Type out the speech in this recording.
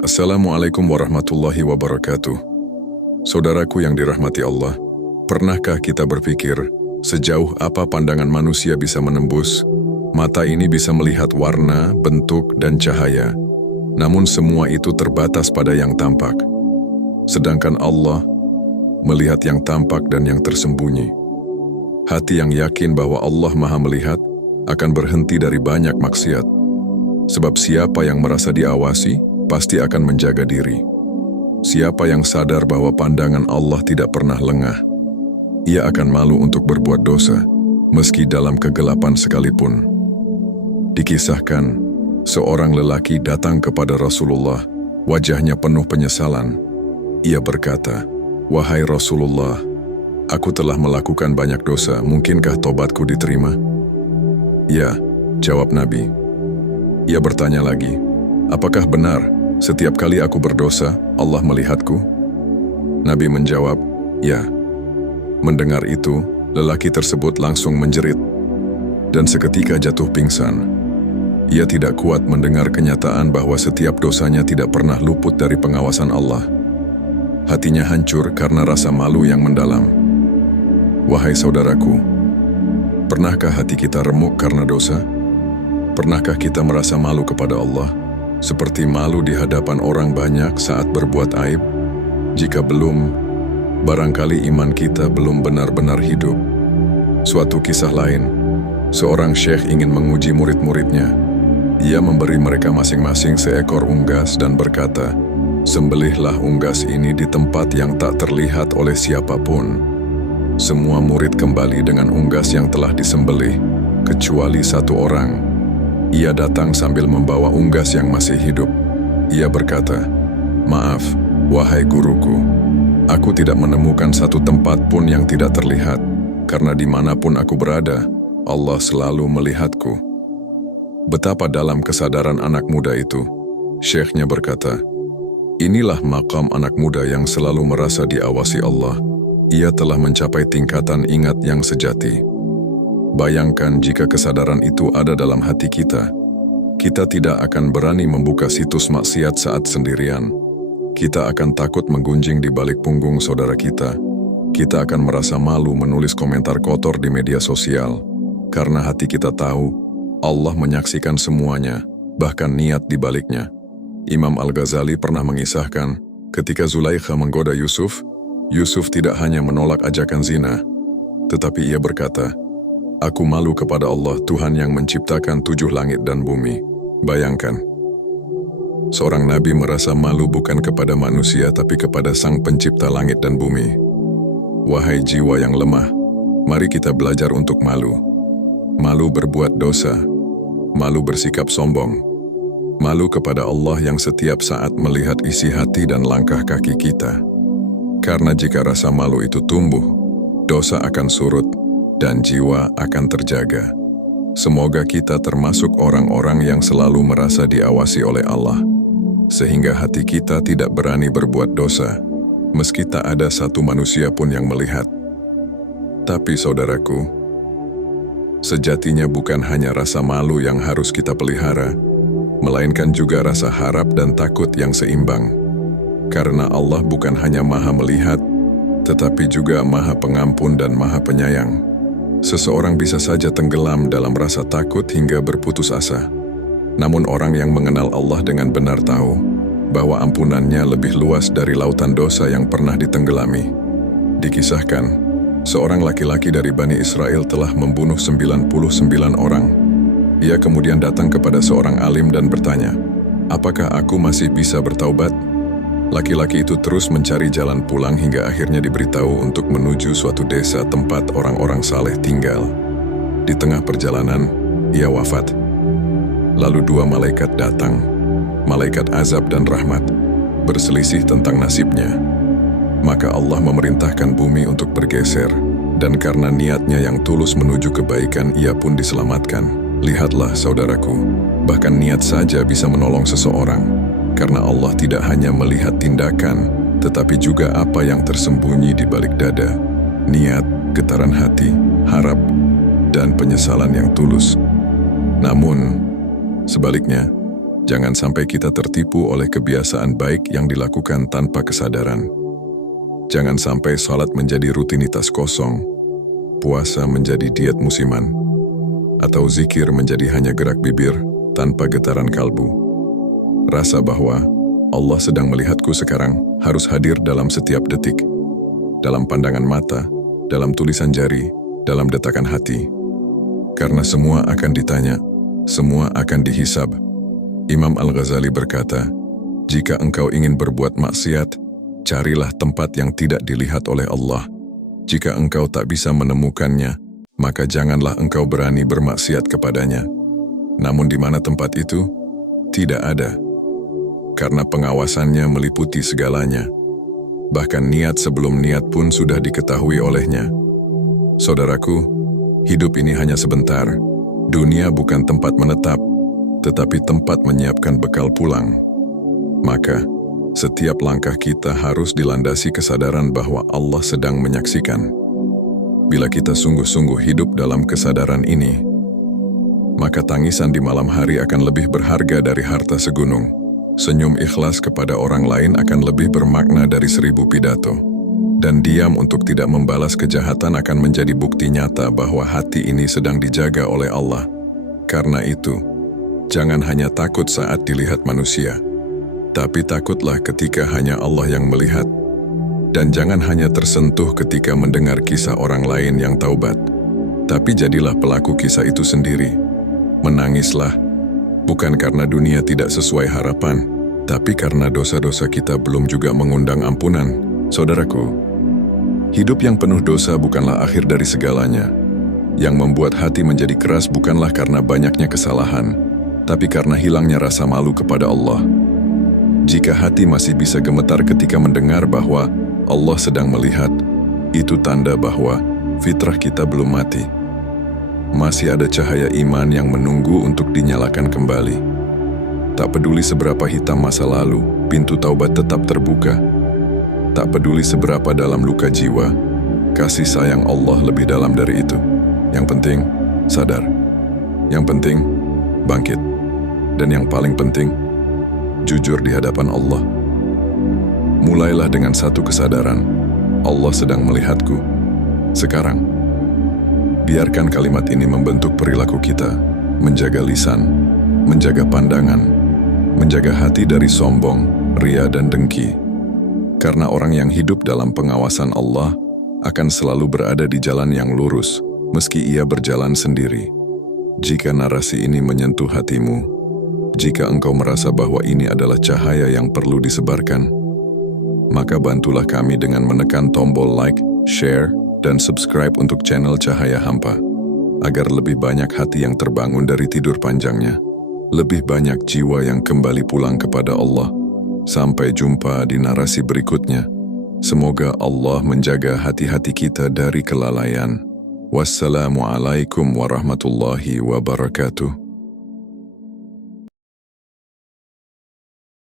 Assalamualaikum warahmatullahi wabarakatuh. Saudaraku yang dirahmati Allah, pernahkah kita berpikir sejauh apa pandangan manusia bisa menembus? Mata ini bisa melihat warna, bentuk, dan cahaya. Namun semua itu terbatas pada yang tampak. Sedangkan Allah melihat yang tampak dan yang tersembunyi. Hati yang yakin bahwa Allah Maha Melihat akan berhenti dari banyak maksiat. Sebab siapa yang merasa diawasi, pasti akan menjaga diri. Siapa yang sadar bahwa pandangan Allah tidak pernah lengah, ia akan malu untuk berbuat dosa, meski dalam kegelapan sekalipun. Dikisahkan, seorang lelaki datang kepada Rasulullah, wajahnya penuh penyesalan. Ia berkata, "Wahai Rasulullah, aku telah melakukan banyak dosa, mungkinkah tobatku diterima?" "Ya," jawab Nabi. Ia bertanya lagi, "Apakah benar setiap kali aku berdosa, Allah melihatku?" Nabi menjawab, "Ya." Mendengar itu, lelaki tersebut langsung menjerit dan seketika jatuh pingsan. Ia tidak kuat mendengar kenyataan bahwa setiap dosanya tidak pernah luput dari pengawasan Allah. Hatinya hancur karena rasa malu yang mendalam. Wahai saudaraku, pernahkah hati kita remuk karena dosa? Pernahkah kita merasa malu kepada Allah, seperti malu di hadapan orang banyak saat berbuat aib? Jika belum, barangkali iman kita belum benar-benar hidup. Suatu kisah lain, seorang syekh ingin menguji murid-muridnya. Ia memberi mereka masing-masing seekor unggas dan berkata, "Sembelihlah unggas ini di tempat yang tak terlihat oleh siapapun." Semua murid kembali dengan unggas yang telah disembelih, kecuali satu orang. Ia datang sambil membawa unggas yang masih hidup. Ia berkata, "Maaf, wahai guruku, aku tidak menemukan satu tempat pun yang tidak terlihat, karena dimanapun aku berada, Allah selalu melihatku." Betapa dalam kesadaran anak muda itu, syekhnya berkata, "Inilah makam anak muda yang selalu merasa diawasi Allah. Ia telah mencapai tingkatan ingat yang sejati." Bayangkan jika kesadaran itu ada dalam hati kita. Kita tidak akan berani membuka situs maksiat saat sendirian. Kita akan takut menggunjing di balik punggung saudara kita. Kita akan merasa malu menulis komentar kotor di media sosial. Karena hati kita tahu, Allah menyaksikan semuanya, bahkan niat di baliknya. Imam Al-Ghazali pernah mengisahkan, ketika Zulaikha menggoda Yusuf, Yusuf tidak hanya menolak ajakan zina, tetapi ia berkata, "Aku malu kepada Allah, Tuhan yang menciptakan 7 langit dan bumi." Bayangkan, seorang nabi merasa malu bukan kepada manusia, tapi kepada Sang Pencipta langit dan bumi. Wahai jiwa yang lemah, mari kita belajar untuk malu. Malu berbuat dosa, malu bersikap sombong, malu kepada Allah yang setiap saat melihat isi hati dan langkah kaki kita. Karena jika rasa malu itu tumbuh, dosa akan surut, dan jiwa akan terjaga. Semoga kita termasuk orang-orang yang selalu merasa diawasi oleh Allah, sehingga hati kita tidak berani berbuat dosa, meski tak ada satu manusia pun yang melihat. Tapi saudaraku, sejatinya bukan hanya rasa malu yang harus kita pelihara, melainkan juga rasa harap dan takut yang seimbang. Karena Allah bukan hanya Maha Melihat, tetapi juga Maha Pengampun dan Maha Penyayang. Seseorang bisa saja tenggelam dalam rasa takut hingga berputus asa. Namun orang yang mengenal Allah dengan benar tahu bahwa ampunannya lebih luas dari lautan dosa yang pernah ditenggelami. Dikisahkan, seorang laki-laki dari Bani Israel telah membunuh 99 orang. Ia kemudian datang kepada seorang alim dan bertanya, "Apakah aku masih bisa bertaubat?" Laki-laki itu terus mencari jalan pulang hingga akhirnya diberitahu untuk menuju suatu desa tempat orang-orang saleh tinggal. Di tengah perjalanan, ia wafat. Lalu 2 malaikat datang, malaikat azab dan rahmat, berselisih tentang nasibnya. Maka Allah memerintahkan bumi untuk bergeser, dan karena niatnya yang tulus menuju kebaikan, ia pun diselamatkan. Lihatlah saudaraku, bahkan niat saja bisa menolong seseorang. Karena Allah tidak hanya melihat tindakan, tetapi juga apa yang tersembunyi di balik dada, niat, getaran hati, harap, dan penyesalan yang tulus. Namun, sebaliknya, Jangan sampai kita tertipu oleh kebiasaan baik yang dilakukan tanpa kesadaran. Jangan sampai salat menjadi rutinitas kosong, puasa menjadi diet musiman, atau zikir menjadi hanya gerak bibir tanpa getaran kalbu. Rasa bahwa Allah sedang melihatku sekarang harus hadir dalam setiap detik, dalam pandangan mata, dalam tulisan jari, dalam detakan hati. Karena semua akan ditanya, semua akan dihisab. Imam Al-Ghazali berkata, jika engkau ingin berbuat maksiat, carilah tempat yang tidak dilihat oleh Allah. Jika engkau tak bisa menemukannya, maka janganlah engkau berani bermaksiat kepadanya. Namun di mana tempat itu? Tidak ada. Karena pengawasannya meliputi segalanya. Bahkan niat sebelum niat pun sudah diketahui olehnya. Saudaraku, hidup ini hanya sebentar. Dunia bukan tempat menetap, tetapi tempat menyiapkan bekal pulang. Maka, setiap langkah kita harus dilandasi kesadaran bahwa Allah sedang menyaksikan. Bila kita sungguh-sungguh hidup dalam kesadaran ini, maka tangisan di malam hari akan lebih berharga dari harta segunung. Senyum ikhlas kepada orang lain akan lebih bermakna dari 1000 pidato. Dan diam untuk tidak membalas kejahatan akan menjadi bukti nyata bahwa hati ini sedang dijaga oleh Allah. Karena itu, jangan hanya takut saat dilihat manusia, tapi takutlah ketika hanya Allah yang melihat. Dan jangan hanya tersentuh ketika mendengar kisah orang lain yang taubat, tapi jadilah pelaku kisah itu sendiri. Menangislah, bukan karena dunia tidak sesuai harapan, tapi karena dosa-dosa kita belum juga mengundang ampunan. Saudaraku, hidup yang penuh dosa bukanlah akhir dari segalanya. Yang membuat hati menjadi keras bukanlah karena banyaknya kesalahan, tapi karena hilangnya rasa malu kepada Allah. Jika hati masih bisa gemetar ketika mendengar bahwa Allah sedang melihat, itu tanda bahwa fitrah kita belum mati. Masih ada cahaya iman yang menunggu untuk dinyalakan kembali. Tak peduli seberapa hitam masa lalu, pintu taubat tetap terbuka. Tak peduli seberapa dalam luka jiwa, kasih sayang Allah lebih dalam dari itu. Yang penting, sadar. Yang penting, bangkit. Dan yang paling penting, jujur di hadapan Allah. Mulailah dengan satu kesadaran, Allah sedang melihatku. Sekarang, biarkan kalimat ini membentuk perilaku kita, menjaga lisan, menjaga pandangan, menjaga hati dari sombong, ria dan dengki. Karena orang yang hidup dalam pengawasan Allah akan selalu berada di jalan yang lurus, meski ia berjalan sendiri. Jika narasi ini menyentuh hatimu, jika engkau merasa bahwa ini adalah cahaya yang perlu disebarkan, maka bantulah kami dengan menekan tombol like, share, dan subscribe untuk channel Cahaya Hampa, agar lebih banyak hati yang terbangun dari tidur panjangnya, lebih banyak jiwa yang kembali pulang kepada Allah. Sampai jumpa di narasi berikutnya. Semoga Allah menjaga hati-hati kita dari kelalaian. Wassalamualaikum warahmatullahi wabarakatuh.